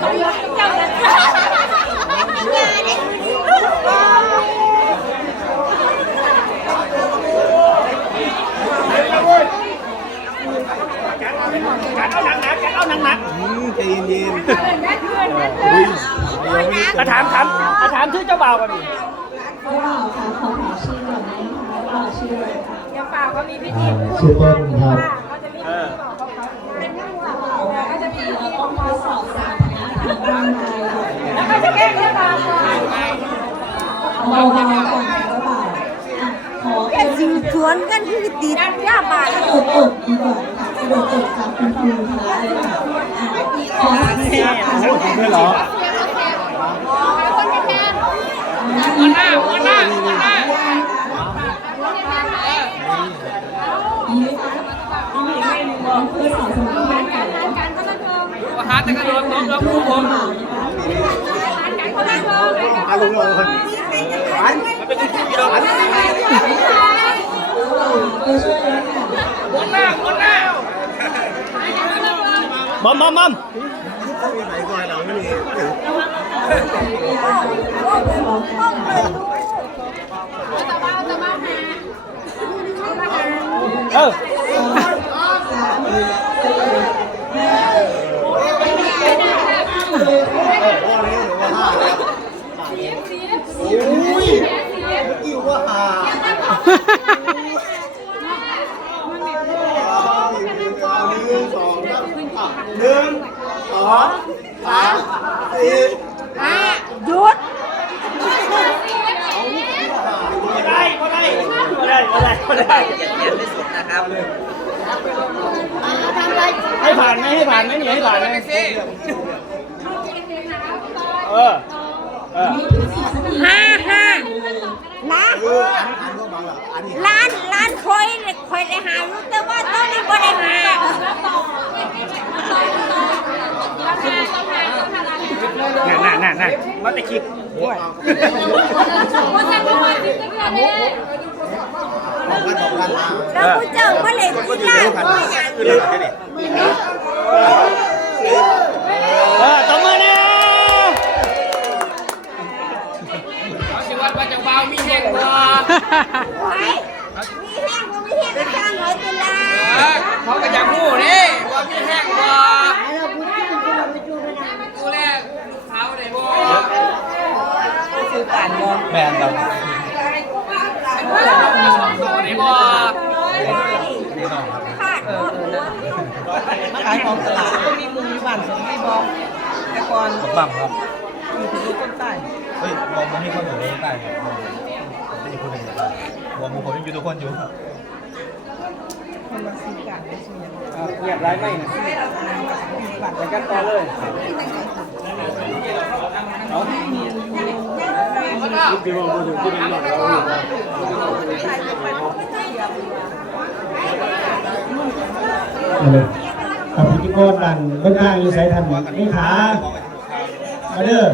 ใจเย็นถามชื่อเจ้าบ่าวกันดิเจ้าบ่าวค่ะขอชื่อก่อนนะเจ้าบ่าวชื่ออะไรคะยังเปล่าก็มีพิธีชื่อต้นครับก็จะมีพิธีบอกเขาเป็นเจ้าบ่าวก็จะมีต้องมาสอบสารร่างกายแล้วก็จะแก้เจ้าบ่าวเบาๆก่อนเจ้าบ่าวขอแค่สิสวนกันคือตีนย่าบ่าวกระโดดตบดีกว่าค่ะกระโดดตบจากคุณครูค่ะขอเสียงค่ะไม่หรอคนหน้าเพื่อสอนสมรรถการหาแต่กระโดดน้องผู้ผมอารมณ์เราคนอันเป็นที่เราอันวนหน้ามอมมีไหนซอยเราไม่มีกิ้วว่าหา1 2 3 4 หยุดได้ให้ผ่านไหมให้ผ่านไหมนี่ให้ผ่านไหมห้านะร้านคอยได้หาลูกแต่ว่าตอนนี้ก็ได้หานั่นมาแต่คลิปด้วยแล้วผู้เจ้าก็เลยกินเหล้าต่อมาเนี่ยเขาสิว่าจะวาวมีแห้งกว่ามีแห้งก็สร้างเลยตุลาเขาก็จะพูดนี่ว่ามีแห้งกว่าดูแลลูกเขาได้บ่ซื้อการบ่แมนเราได้บ่ขายของตลาดก็มีมุมมีบ้านสวนมีบองแต่ก่อน บังครับ อยู่ที่ต้นใต้ เฮ้ยมองมันให้คนอยู่ในใต้ผมได้ยินคนหนึ่งมองผมยังอยู่ทุกคนอยู่คนละสีกันไม่ใช่ยัง เงียบไรไม่นะไปกันต่อเลยเอาพิธีกรดันเบื้องข้างอยู่สายทันนี่ขามาเด้อ